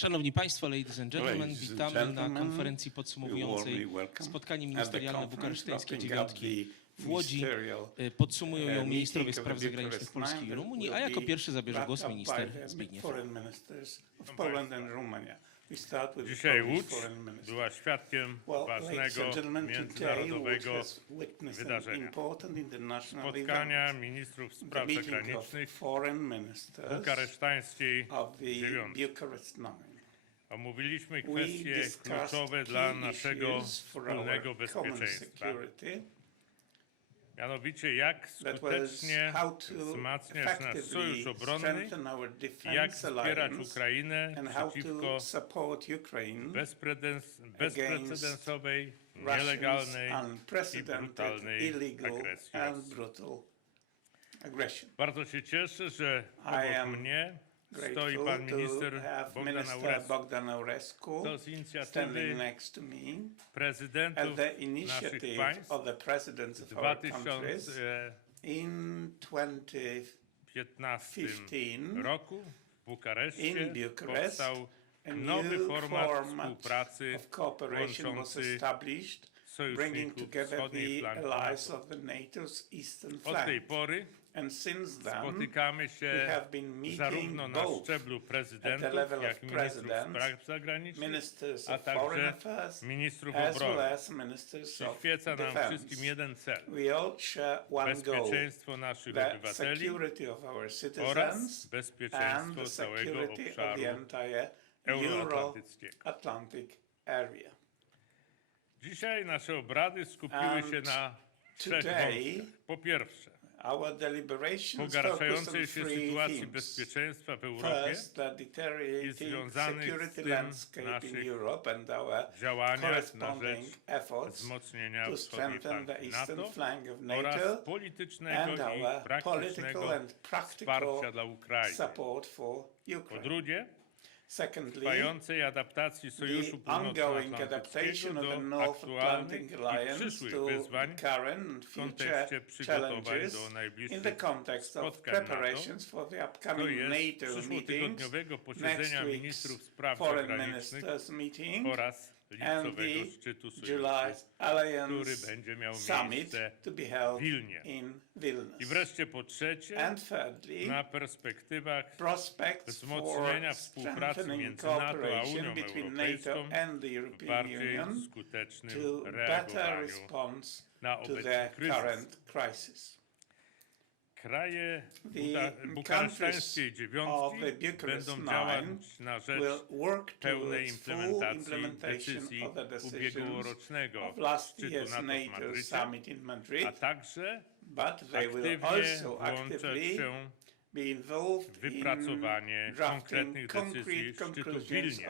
Szanowni Państwo, ladies and gentlemen, witamy na konferencji podsumowującej spotkanie ministerialne bukareszteńskiej dziewiątki w Łodzi. Podsumują ją ministrowie spraw zagranicznych Polski i Rumunii, a jako pierwszy zabierze głos minister Zbigniew Rau. Dzisiaj Łódź była świadkiem ważnego międzynarodowego wydarzenia. Spotkania ministrów spraw zagranicznych bukaresztańskiej dziewiątki. Omówiliśmy kwestie kluczowe dla naszego wspólnego bezpieczeństwa. Mianowicie, jak skutecznie wzmacniać nasz sojusz obronny i jak wspierać Ukrainę przeciwko bezprecedensowej, nielegalnej i brutalnej agresji. Bardzo się cieszę, że obok mnie stoi pan minister Bogdan Aurescu. To z inicjatywy prezydentów naszych państw w 2015 roku w Bukareszcie powstał nowy format współpracy łączący sojuszników wschodniej flanki NATO. Od tej pory spotykamy się zarówno na szczeblu prezydentów, jak i ministrów spraw zagranicznych, a także ministrów obrony. Przyświeca nam wszystkim jeden cel: bezpieczeństwo naszych obywateli oraz bezpieczeństwo całego obszaru euroatlantyckiego. Dzisiaj nasze obrady skupiły się na trzech wątkach. Po pierwsze, pogarszającej się sytuacji bezpieczeństwa w Europie i związanych z tym naszych działaniach na rzecz wzmocnienia wschodniej flanki NATO oraz politycznego i praktycznego wsparcia dla Ukrainy. Po drugie, trwającej adaptacji Sojuszu Północnoatlantyckiego do aktualnych i przyszłych wyzwań w kontekście przygotowań do najbliższych spotkań NATO, to jest przyszłotygodniowego posiedzenia ministrów spraw zagranicznych oraz lipcowego szczytu sojuszu, który będzie miał miejsce w Wilnie. I wreszcie po trzecie, na perspektywach wzmocnienia współpracy między NATO a Unią Europejską w bardziej skutecznym reagowaniu na obecny kryzys. Kraje bukaresztańskiej dziewiątki będą działać na rzecz pełnej implementacji decyzji ubiegłorocznego szczytu NATO w Madrycie, a także aktywnie włączać się w wypracowanie konkretnych decyzji szczytu w Wilnie.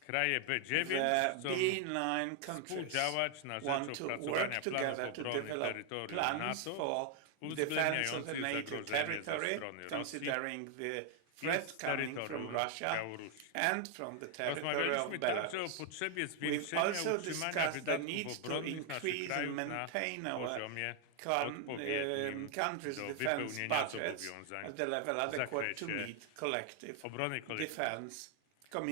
Kraje B9 chcą współdziałać na rzecz opracowania planów obrony terytorium NATO uwzględniających zagrożenie ze strony Rosji i z terytorium Białorusi. Rozmawialiśmy także o potrzebie zwiększenia utrzymania wydatków obronnych naszych krajów na poziomie odpowiednim do wypełnienia zobowiązań w zakresie obrony kolektywnej.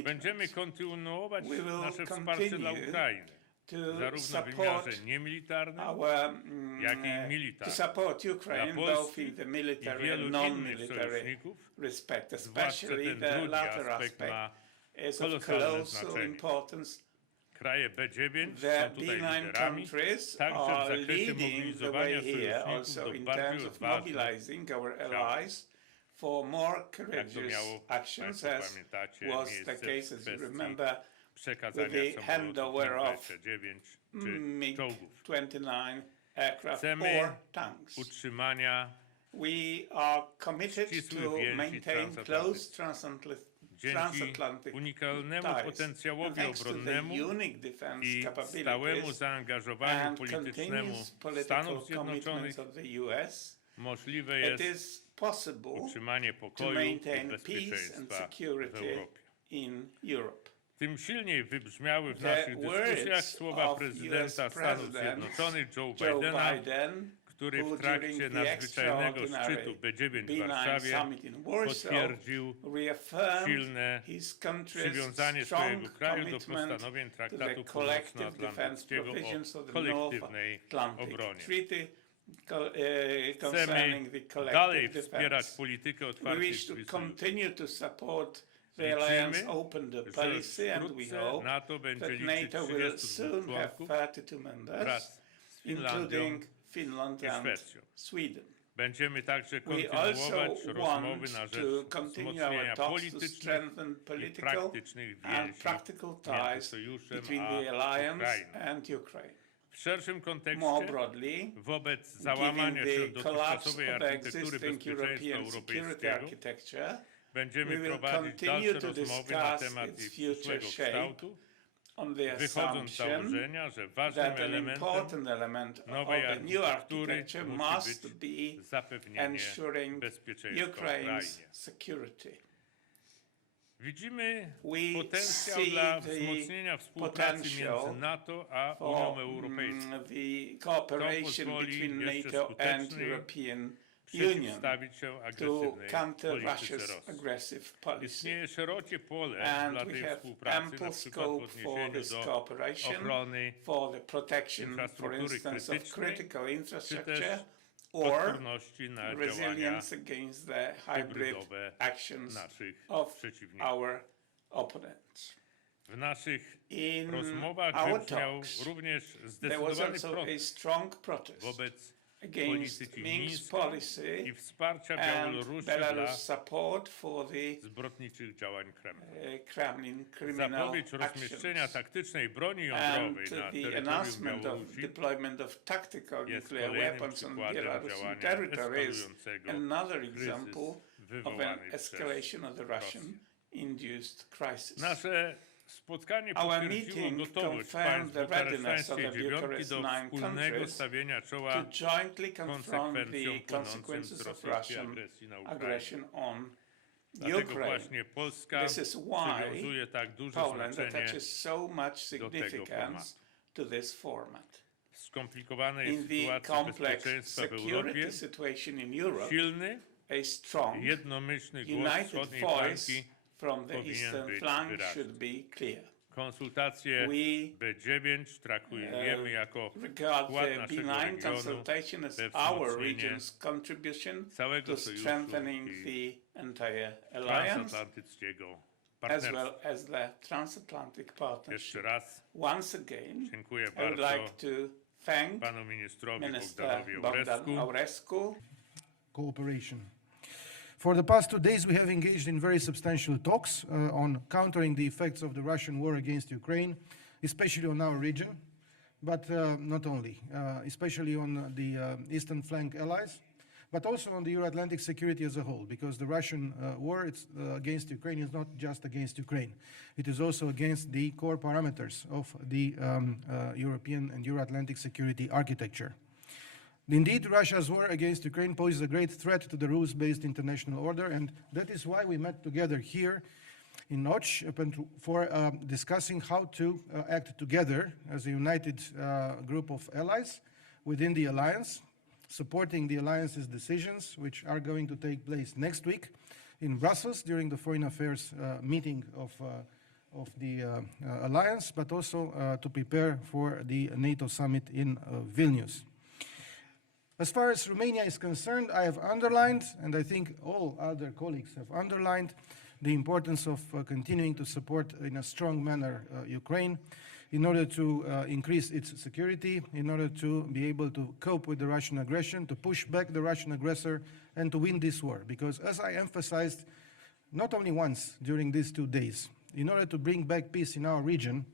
Będziemy kontynuować nasze wsparcie dla Ukrainy, zarówno w wymiarze niemilitarnym, jak i militarnym. Dla Polski i wielu innych sojuszników, zwłaszcza ten drugi aspekt ma kolosalne znaczenie. Kraje B9 są tutaj liderami, także w zakresie mobilizowania sojuszników do bardziej odważnych działań. Jak to miało, Państwo pamiętacie, miejsce w kwestii przekazania samolotów MiG-29 czy czołgów. Chcemy utrzymania ścisłych więzi transatlantyckich. Dzięki unikalnemu potencjałowi obronnemu i stałemu zaangażowaniu politycznemu Stanów Zjednoczonych możliwe jest utrzymanie pokoju i bezpieczeństwa w Europie. Tym silniej wybrzmiały w naszych dyskusjach słowa prezydenta Stanów Zjednoczonych Joe Bidena, który w trakcie nadzwyczajnego szczytu B9 w Warszawie potwierdził silne przywiązanie swojego kraju do postanowień Traktatu Północnoatlantyckiego o kolektywnej obronie. Chcemy dalej wspierać politykę otwartej Liczymy, że wkrótce NATO będzie liczyć 32 członków wraz z Finlandią i Szwecją. Będziemy także kontynuować rozmowy na rzecz wzmocnienia politycznych i praktycznych więzi między Sojuszem a Ukrainą. W szerszym kontekście, wobec załamania się dotychczasowej architektury bezpieczeństwa europejskiego, będziemy prowadzić dalsze rozmowy na temat jej przyszłego kształtu, wychodząc z założenia, że ważnym elementem nowej architektury musi być zapewnienie bezpieczeństwa Ukrainie. Widzimy potencjał dla wzmocnienia współpracy między NATO a Unią Europejską. To pozwoli jeszcze skuteczniej przeciwstawić się agresywnej polityce Rosji. Istnieje szerokie pole dla tej współpracy, na przykład w odniesieniu do ochrony infrastruktury krytycznej, czy też odporności na działania hybrydowe naszych przeciwników. W naszych rozmowach wybrzmiał również zdecydowany protest wobec polityki Mińska i wsparcia Białorusi dla zbrodniczych działań Kremla. Zapowiedź rozmieszczenia taktycznej broni jądrowej na terytorium Białorusi jest kolejnym przykładem działania eskalującego kryzys wywołany przez Rosję. Nasze spotkanie potwierdziło gotowość państw bukaresztańskiej dziewiątki do wspólnego stawienia czoła konsekwencjom płynącym z rosyjskiej agresji na Ukrainę. Dlatego właśnie Polska przywiązuje tak duże znaczenie do tego formatu. W skomplikowanej sytuacji bezpieczeństwa w Europie silny, jednomyślny głos wschodniej flanki powinien być wyraźny. Konsultacje B9 traktujemy jako wkład naszego regionu we wzmocnienie całego sojuszu i transatlantyckiego partnerstwa. Jeszcze raz dziękuję bardzo panu ministrowi Bogdanowi Aurescu. Cooperation. For the past 2 days, we have engaged in very substantial talks on countering the effects of the Russian war against Ukraine, especially on our region, but not only, especially on the eastern flank allies, but also on the Euro-Atlantic security as a whole, because the Russian war against Ukraine is not just against Ukraine. It is also against the core parameters of the European and Euro-Atlantic security architecture. Indeed, Russia's war against Ukraine poses a great threat to the rules-based international order, and that is why we met together here in Łódź for discussing how to act together as a united group of allies within the alliance, supporting the alliance's decisions, which are going to take place next week in Brussels during the Foreign Affairs meeting of the alliance, but also to prepare for the NATO summit in Vilnius. As far as Romania is concerned, I have underlined, and I think all other colleagues have underlined, the importance of continuing to support in a strong manner Ukraine in order to increase its security, in order to be able to cope with the Russian aggression, to push back the Russian aggressor, and to win this war. Because as I emphasized not only once during these 2 days, in order to bring back peace in our region,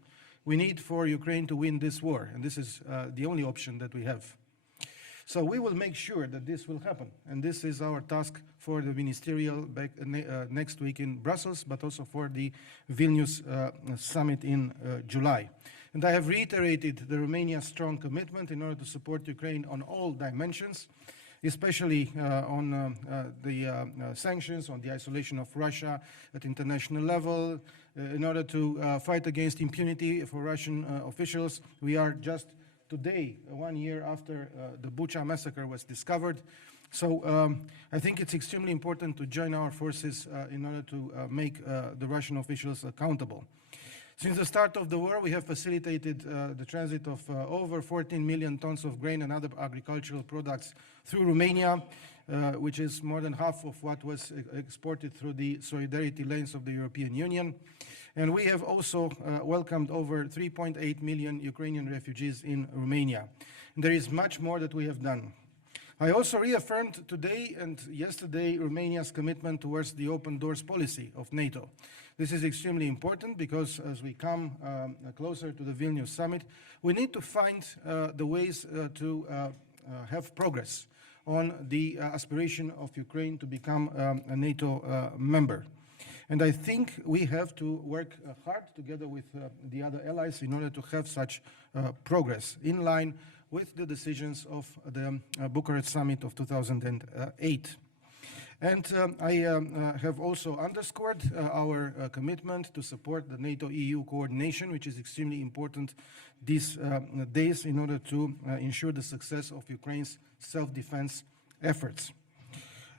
we need for Ukraine to win this war, and this is the only option that we have. So we will make sure that this will happen, and this is our task for the ministerial next week in Brussels, but also for the Vilnius summit in July. And I have reiterated the Romania's strong commitment in order to support Ukraine on all dimensions, especially on the sanctions, on the isolation of Russia at international level, in order to fight against impunity for Russian officials. We are just today, 1 year after the Bucha massacre was discovered. So I think it's extremely important to join our forces in order to make the Russian officials accountable. Since the start of the war, we have facilitated the transit of over 14 million tons of grain and other agricultural products through Romania, which is more than half of what was exported through the solidarity lanes of the European Union. And we have also welcomed over 3.8 million Ukrainian refugees in Romania. And there is much more that we have done. I also reaffirmed today and yesterday Romania's commitment towards the open doors policy of NATO. This is extremely important because as we come closer to the Vilnius summit, we need to find the ways to have progress on the aspiration of Ukraine to become a NATO member. And I think we have to work hard together with the other allies in order to have such progress in line with the decisions of the Bucharest summit of 2008. And I have also underscored our commitment to support the NATO-EU coordination, which is extremely important these days in order to ensure the success of Ukraine's self-defense efforts.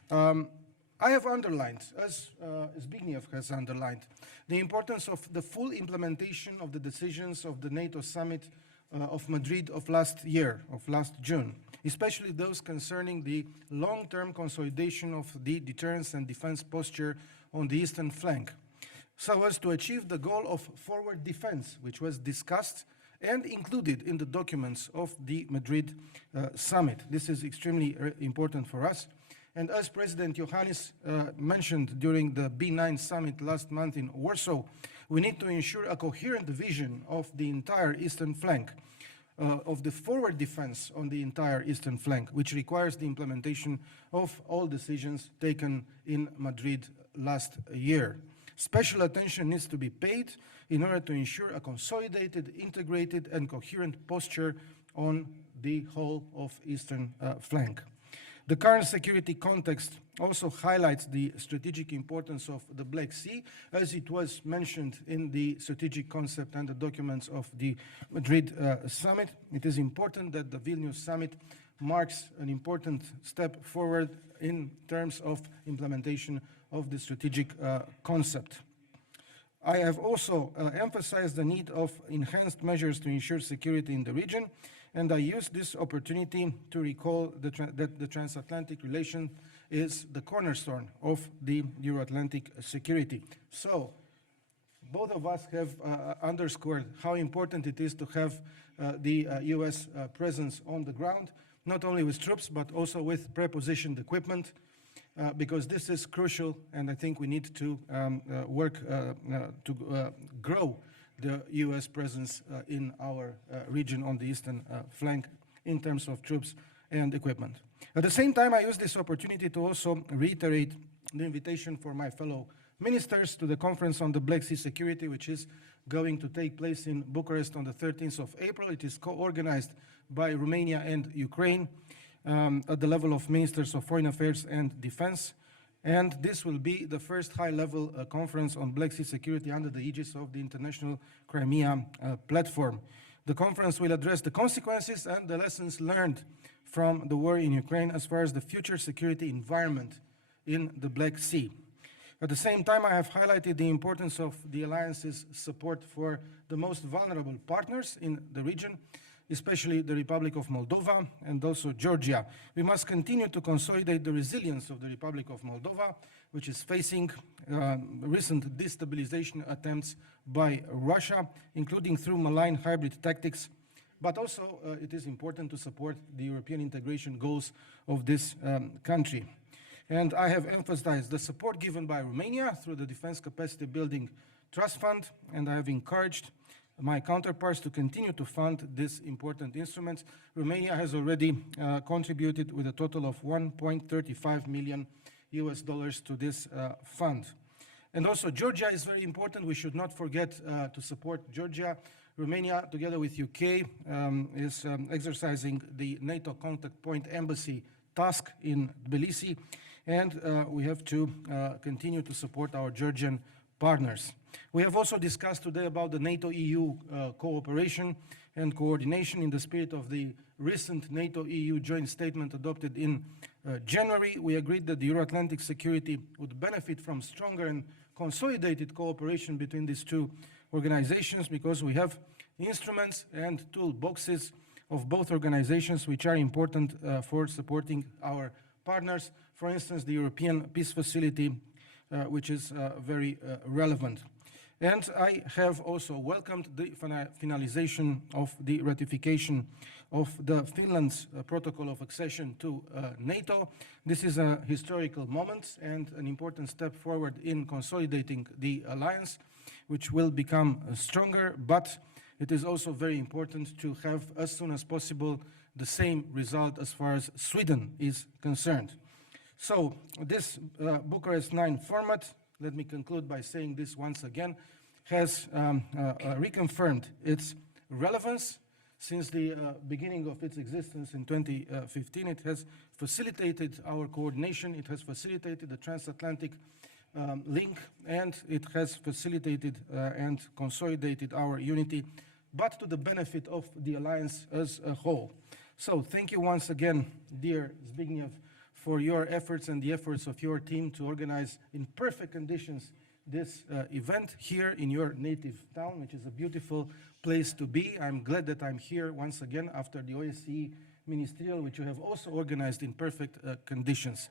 I have underlined, as Zbigniew has underlined, the importance of the full implementation of the decisions of the NATO summit of Madrid of last year, of last June, especially those concerning the long-term consolidation of the deterrence and defense posture on the eastern flank, so as to achieve the goal of forward defense, which was discussed and included in the documents of the Madrid summit. This is extremely important for us. And as President Iohannis mentioned during the B9 summit last month in Warsaw, we need to ensure a coherent vision of the entire eastern flank, of the forward defense on the entire eastern flank, which requires the implementation of all decisions taken in Madrid last year. Special attention needs to be paid in order to ensure a consolidated, integrated, and coherent posture on the whole of eastern flank. The current security context also highlights the strategic importance of the Black Sea, as it was mentioned in the strategic concept and the documents of the Madrid summit. It is important that the Vilnius summit marks an important step forward in terms of implementation of the strategic concept. I have also emphasized the need of enhanced measures to ensure security in the region, and I use this opportunity to recall that the transatlantic relation is the cornerstone of the Euro-Atlantic security. So, both of us have underscored how important it is to have the US presence on the ground, not only with troops, but also with prepositioned equipment, because this is crucial, and I think we need to work to grow the US presence in our region on the eastern flank in terms of troops and equipment. At the same time, I use this opportunity to also reiterate the invitation for my fellow ministers to the Conference on the Black Sea Security, which is going to take place in Bucharest on the 13th of April. It is co-organized by Romania and Ukraine at the level of Ministers of Foreign Affairs and Defense. And this will be the first high-level conference on Black Sea security under the aegis of the International Crimea Platform. The conference will address the consequences and the lessons learned from the war in Ukraine as far as the future security environment in the Black Sea. At the same time, I have highlighted the importance of the alliance's support for the most vulnerable partners in the region, especially the Republic of Moldova and also Georgia. We must continue to consolidate the resilience of the Republic of Moldova, which is facing recent destabilization attempts by Russia, including through malign hybrid tactics. But also it is important to support the European integration goals of this country. And I have emphasized the support given by Romania through the Defense Capacity Building Trust Fund, and I have encouraged my counterparts to continue to fund these important instruments. Romania has already contributed with a total of $1.35 million to this fund. And also Georgia is very important. We should not forget to support Georgia. Romania, together with UK, is exercising the NATO contact point embassy task in Tbilisi, and we have to continue to support our Georgian partners. We have also discussed today about the NATO-EU cooperation and coordination in the spirit of the recent NATO-EU joint statement adopted in January. We agreed that the Euro-Atlantic security would benefit from stronger and consolidated cooperation between these two organizations, because we have instruments and toolboxes of both organizations which are important for supporting our partners. For instance, the European Peace Facility, which is very relevant. And I have also welcomed the finalization of the ratification of the Finland's protocol of accession to NATO. This is a historical moment and an important step forward in consolidating the alliance, which will become stronger, but it is also very important to have, as soon as possible, the same result as far as Sweden is concerned. So this Bucharest 9 format, let me conclude by saying this once again, has reconfirmed its relevance since the beginning of its existence in 2015. It has facilitated our coordination, it has facilitated the transatlantic link, and it has facilitated and consolidated our unity, but to the benefit of the alliance as a whole. So thank you once again, dear Zbigniew, for your efforts and the efforts of your team to organize in perfect conditions this event here in your native town, which is a beautiful place to be. I'm glad that I'm here once again after the OSCE Ministerial, which you have also organized in perfect conditions.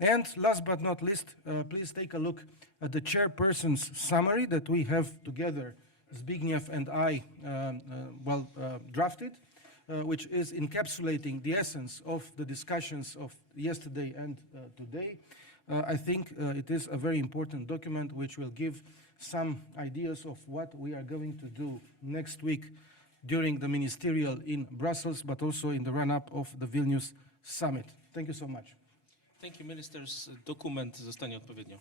And last but not least, please take a look at the chairperson's summary that we have together, Zbigniew and I, drafted, which is encapsulating the essence of the discussions of yesterday and today. I think it is a very important document which will give some ideas of what we are going to do next week during the ministerial in Brussels, but also in the run-up of the Vilnius summit. Thank you so much. Thank you, ministers. Dokument zostanie odpowiednio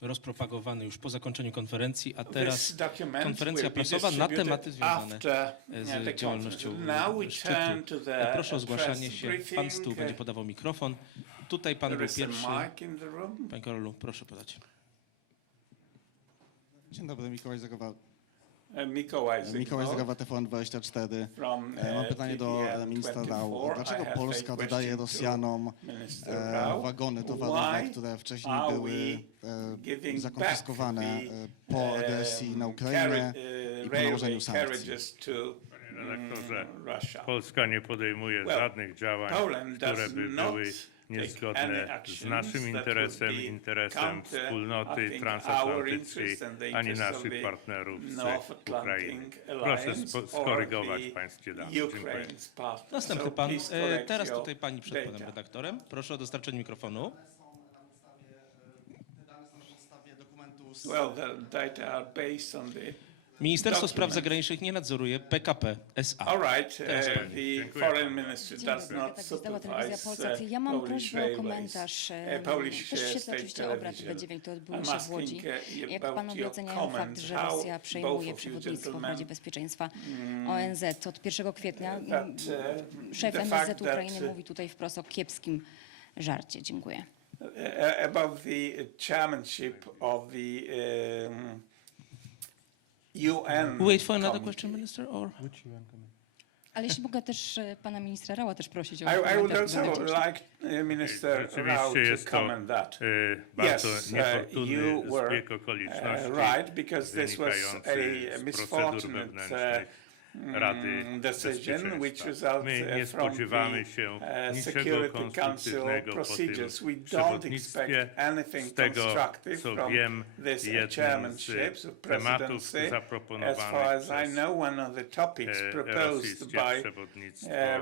rozpropagowany już po zakończeniu konferencji, a teraz konferencja prasowa na tematy związane z działalnością szczytu. Proszę o zgłaszanie się. Pan z tyłu będzie podawał mikrofon. Tutaj pan był pierwszy. Panie Karolu, proszę podać. Dzień dobry, Mikołaj Zagowa, TVN24. Mam pytanie do ministra Rau. Dlaczego Polska dodaje Rosjanom wagony towarowe, które wcześniej były zakonfiskowane po agresji na Ukrainę i po nałożeniu sankcji? Redaktorze, Polska nie podejmuje żadnych działań, które by były niezgodne z naszym interesem wspólnoty transatlantyckiej, ani naszych partnerów z Ukrainy. Proszę skorygować pańskie dane. Dziękuję. Następny pan. Teraz tutaj pani przed panem redaktorem. Proszę o dostarczenie mikrofonu. Ministerstwo Spraw Zagranicznych nie nadzoruje PKP SA. Ja mam prośbę o komentarz. Też w świetle oczywiście obrad B9, które odbyły się w Łodzi. Jak panowie oceniają fakt, że Rosja przejmuje przewodnictwo w Radzie Bezpieczeństwa ONZ od 1 kwietnia? Szef MSZ Ukrainy mówi tutaj wprost o kiepskim żarcie. Dziękuję. About the chairmanship of the UN. Wait for another question, Minister, or? Ale jeśli mogę też pana ministra Raua też prosić o I would also like Minister Rau to comment that. Yes, you were right, because this was a misfortunate decision which resulted from the Security Council procedures. We don't expect anything constructive from this chairmanship, so presidency. As far as I know, one of the topics proposed by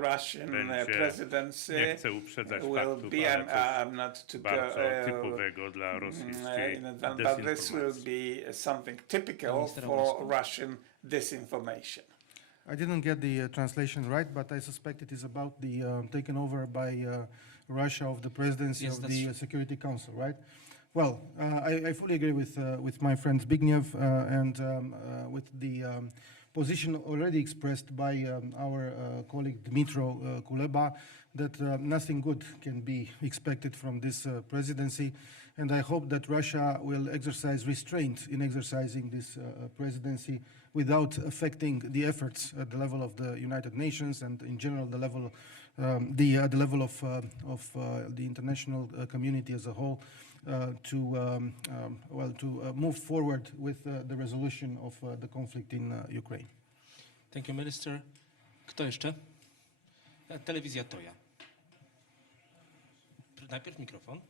Russian presidency will be, I'm not to go but this will be something typical for Russian disinformation. I didn't get the translation right, but I suspect it is about the taken over by Russia of the presidency of the Security Council, right? Well, I fully agree with my friend Zbigniew and with the position already expressed by our colleague Dmytro Kuleba, that nothing good can be expected from this presidency. and I hope that Russia will exercise restraint in exercising this presidency without affecting the efforts at the level of the United Nations and in general the level, the level of the international community as a whole to move forward with the resolution of the conflict in Ukraine. Thank you, Minister. Kto jeszcze? Telewizja Toja. Najpierw mikrofon.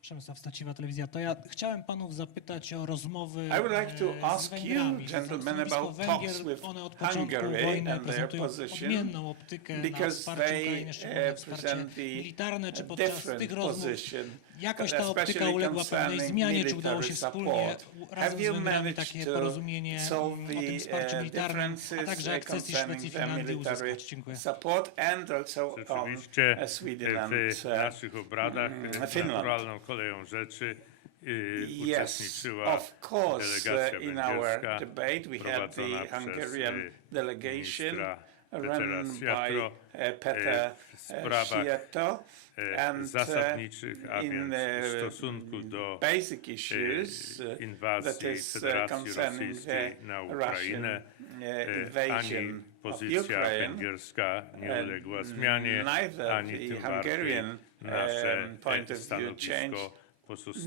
Przemysław Staciwa, telewizja Toja. Chciałem panów zapytać o rozmowy I would like to z ask Węgrami. you, gentlemen, Stanowisko about Węgier, talks with one od początku Hungary wojny and their prezentują position, odmienną optykę na because wsparcie Ukrainy, szczególnie wsparcie present the militarne. Czy podczas different tych rozmów position, jakoś ta optyka especially uległa pewnej concerning zmianie? Czy udało się military wspólnie support? razem z Have you Węgrami managed takie to porozumienie solve o tym wsparciu militarnym, a także akcesji Szwecji i Finlandii uzyskać? Dziękuję. Support and also Rzeczywiście on Sweden and w naszych obradach Finland. naturalną koleją rzeczy Yes, uczestniczyła of course. delegacja In our węgierska debate, we had prowadzona the przez Hungarian delegation ministra run by Siatro Peter w sprawach Siatro, and zasadniczych, a in więc w stosunku do basic issues that inwazji is Federacji concerning Rosyjskiej the na Russian Ukrainę, ani invasion of pozycja Ukraine, węgierska nie uległa zmianie, neither ani the tym bardziej Hungarian nasze point of view changed, stanowisko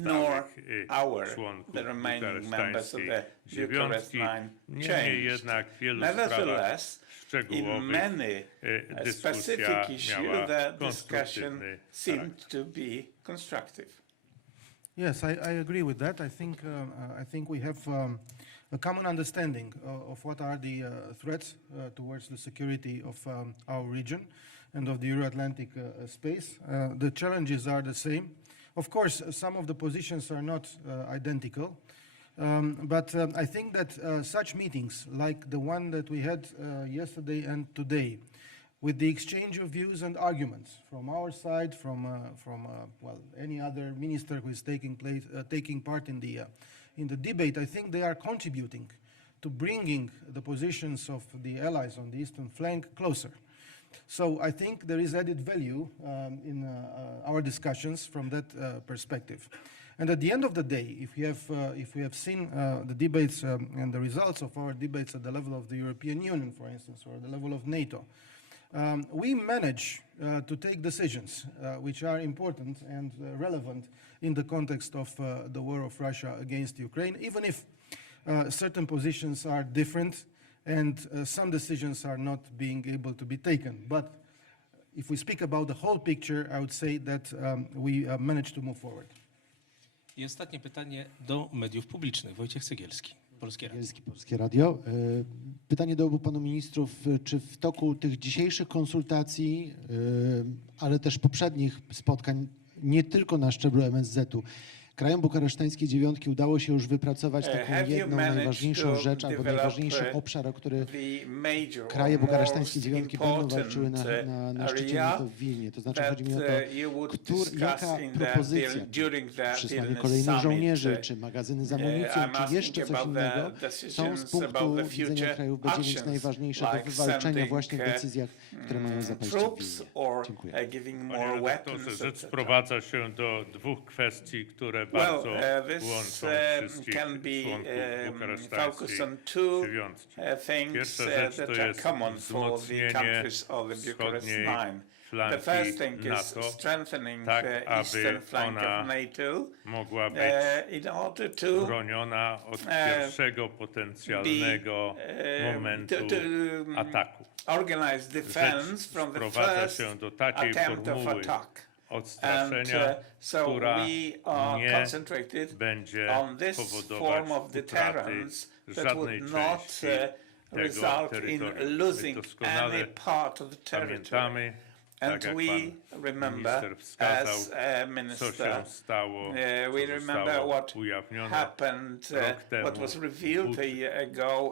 nor pozostałych our, członków the remaining members of bukaresztańskiej the Bucharest dziewiątki. Line, Niemniej changed. jednak w wielu sprawach Nevertheless, in szczegółowych many dyskusja specific issues, miała the discussion konstruktywny seemed to be constructive. Yes, I agree with that. I think we have a common understanding of what are the threats towards the security of our region and of the Euro-Atlantic space. The challenges are the same. Of course, some of the positions are not identical, but I think that such meetings, like the one that we had yesterday and today, with the exchange of views and arguments from our side, from any other minister who is taking part in the debate, I think they are contributing to bringing the positions of the allies on the eastern flank closer. So I think there is added value in our discussions from that perspective. And at the end of the day, if we have seen the debates and the results of our debates at the level of the European Union, for instance, or the level of NATO, we manage to take decisions which are important and relevant in the context of the war of Russia against Ukraine, even if certain positions are different and some decisions are not being able to be taken. But if we speak about the whole picture, I would say that we managed to move forward. I ostatnie pytanie do mediów publicznych. Wojciech Cegielski, Polskie Radio. Polskie Radio. Pytanie do obu panów ministrów. Czy w toku tych dzisiejszych konsultacji, ale też poprzednich spotkań, nie tylko na szczeblu MSZ-u, krajom bukaresztańskiej dziewiątki udało się już wypracować taką jedną najważniejszą rzecz, albo najważniejszy obszar, o który kraje bukaresztańskiej dziewiątki będą walczyły na szczycie NATO w Wilnie. To znaczy chodzi mi o to, jaka propozycja, przysłanie kolejnych żołnierzy, czy magazyny z amunicją, czy jeszcze coś innego, są z punktu widzenia krajów będzie mieć najważniejsze do wywalczenia właśnie w decyzjach, które mają zapaść w Wilnie. Dziękuję. Panie redaktorze, rzecz sprowadza się do dwóch kwestii, które bardzo łączą wszystkich członków bukaresztańskiej dziewiątki. Pierwsza rzecz to jest wzmocnienie wschodniej flanki NATO, tak aby ona mogła być broniona od pierwszego potencjalnego momentu ataku. Rzecz sprowadza się do takiej formuły odstraszenia, która nie będzie powodować utraty żadnej części tego terytorium. My doskonale pamiętamy, tak jak pan minister wskazał, co się stało, co zostało ujawnione rok temu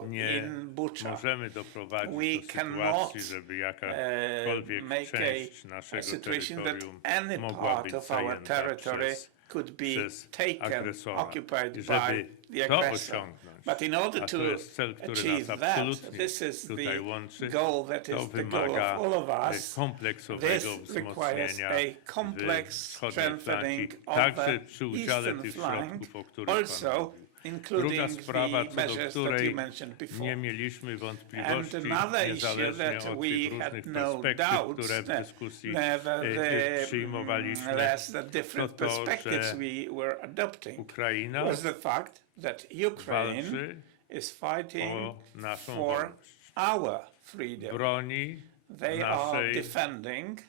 Nie możemy doprowadzić do sytuacji, żeby jakakolwiek część naszego terytorium mogła być zajęta przez agresora. I żeby to osiągnąć, But in order a to to jest cel, który achieve nas that, absolutnie this is tutaj the łączy, goal that to is the goal wymaga of all of us. kompleksowego This requires wzmocnienia a complex wschodniej flanki, strengthening of także the przy udziale eastern tych flank, środków, o których Pan also mówił. including Druga sprawa, the co do measures that you której mentioned nie before. mieliśmy And wątpliwości, another issue niezależnie that od we tych had różnych no perspektyw, doubts, które w dyskusji przyjmowaliśmy, nevertheless the different to to, perspectives że we were adopting Ukraina was the fact that Ukraine walczy is fighting o naszą for wolność, our freedom. broni They are naszej defending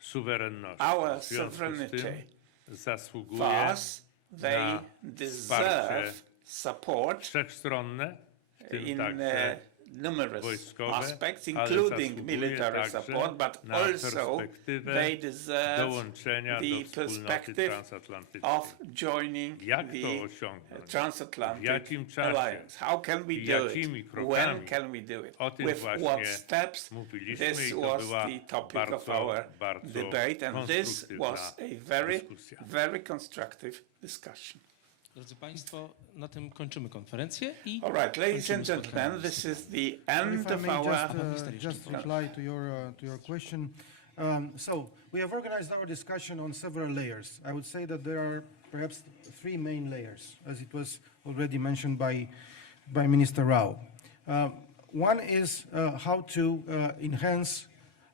suwerenności. our W związku z sovereignty. tym zasługuje Thus, they na deserve support wszechstronne, w tym in także numerous wojskowe, aspects, ale including zasługuje military także support, but na also perspektywę they deserve dołączenia do the wspólnoty perspective transatlantyckiej. of joining Jak to the osiągnąć? W transatlantic jakim czasie? alliance. How can we I do jakimi it? krokami? When can we do it? O tym With what właśnie steps? mówiliśmy This i to was była the topic of bardzo, our bardzo debate, and this konstruktywna was a very, dyskusja. very constructive discussion. Drodzy Państwo, na tym kończymy konferencję i All right, ladies kończymy and spotkanie. gentlemen, this is the end If I of may our just reply to your question. So we have organized our discussion on several layers. I would say that there are perhaps three main layers, as it was already mentioned by Minister Rau. One is how to enhance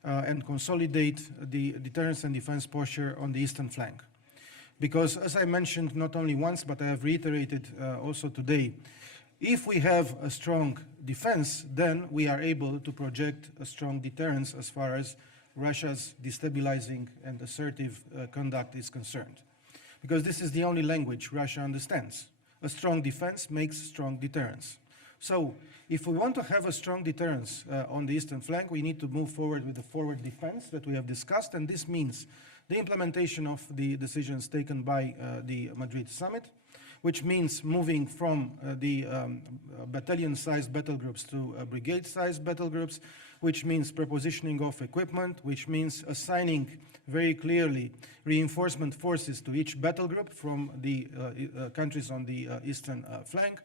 and consolidate the deterrence and defense posture on the eastern flank. Because as I mentioned not only once, but I have reiterated also today, if we have a strong defense, then we are able to project a strong deterrence as far as Russia's destabilizing and assertive conduct is concerned. Because this is the only language Russia understands. A strong defense makes strong deterrence. So if we want to have a strong deterrence on the eastern flank, we need to move forward with the forward defense that we have discussed, and this means the implementation of the decisions taken by the Madrid summit, which means moving from the battalion-sized battle groups to brigade-sized battle groups, which means prepositioning of equipment, which means assigning very clearly reinforcement forces to each battle group from the countries on the eastern flank,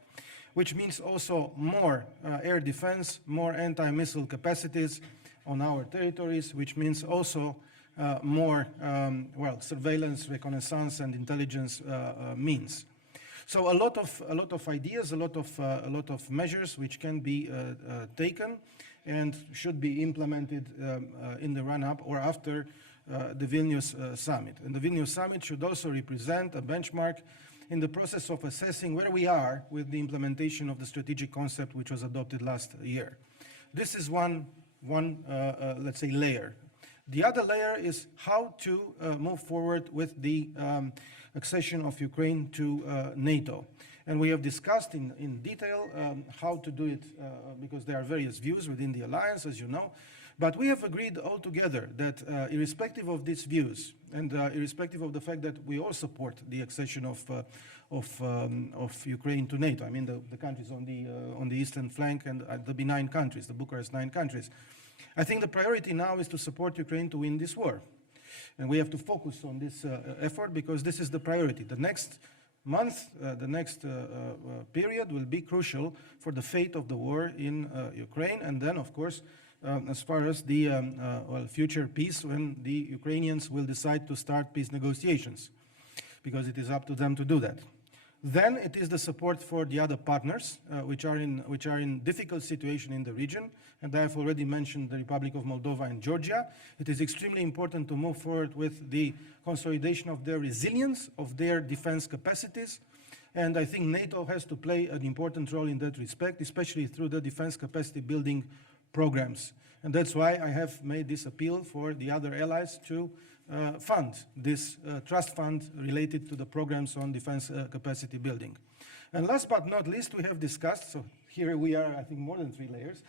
which means also more air defense, more anti-missile capacities on our territories, which means also more surveillance, reconnaissance, and intelligence means. So a lot of ideas, a lot of measures which can be taken and should be implemented in the run-up or after the Vilnius summit. And the Vilnius summit should also represent a benchmark in the process of assessing where we are with the implementation of the strategic concept which was adopted last year. This is one let's say, layer. The other layer is how to move forward with the accession of Ukraine to NATO. And we have discussed in detail how to do it because there are various views within the alliance, as you know. But we have agreed all together that irrespective of these views and irrespective of the fact that we all support the accession of Ukraine to NATO, I mean the countries on the eastern flank and the benign countries, the Bucharest 9 countries, I think the priority now is to support Ukraine to win this war. And we have to focus on this effort because this is the priority. The next month, the next period will be crucial for the fate of the war in Ukraine, and then, of course, as far as the future peace, when the Ukrainians will decide to start peace negotiations, because it is up to them to do that. Then it is the support for the other partners, which are in difficult situation in the region, and I have already mentioned the Republic of Moldova and Georgia. It is extremely important to move forward with the consolidation of their resilience, of their defense capacities, and I think NATO has to play an important role in that respect, especially through the defense capacity building programs. And that's why I have made this appeal for the other allies to fund this trust fund related to the programs on defense capacity building. And last but not least, we have discussed, so here we are, I think more than 3 layers,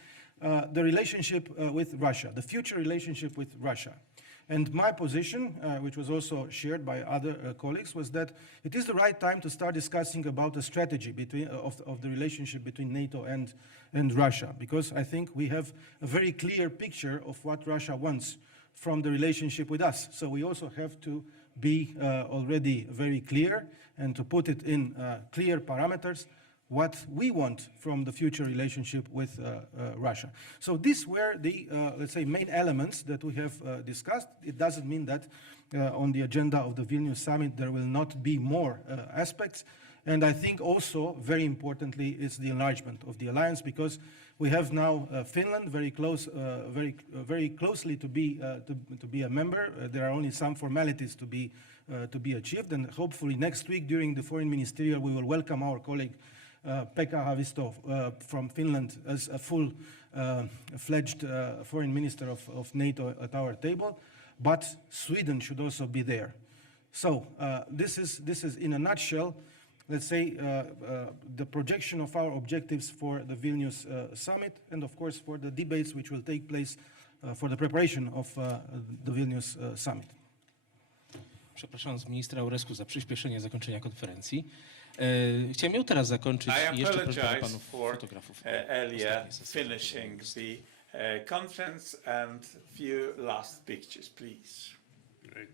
the relationship with Russia, the future relationship with Russia. And my position, which was also shared by other colleagues, was that it is the right time to start discussing about the strategy of the relationship between NATO and Russia, because I think we have a very clear picture of what Russia wants from the relationship with us. So we also have to be already very clear and to put it in clear parameters what we want from the future relationship with Russia. So these were the, let's say, main elements that we have discussed. It doesn't mean that on the agenda of the Vilnius summit there will not be more aspects. And I think also, very importantly, is the enlargement of the alliance, because we have now Finland very close, very closely to be a member. There are only some formalities to be achieved, and hopefully next week during the foreign ministerial we will welcome our colleague Pekka Haavisto from Finland as a full-fledged foreign minister of NATO at our table. But Sweden should also be there. So this is in a nutshell, let's say, the projection of our objectives for the Vilnius summit, and of course for the debates which will take place for the preparation of the Vilnius summit. Przepraszam ministra Aurescu za przyspieszenie zakończenia konferencji. Chciałem ją teraz zakończyć i jeszcze proszę panów fotografów. Earlier finishing the conference, and few last pictures, please. Great.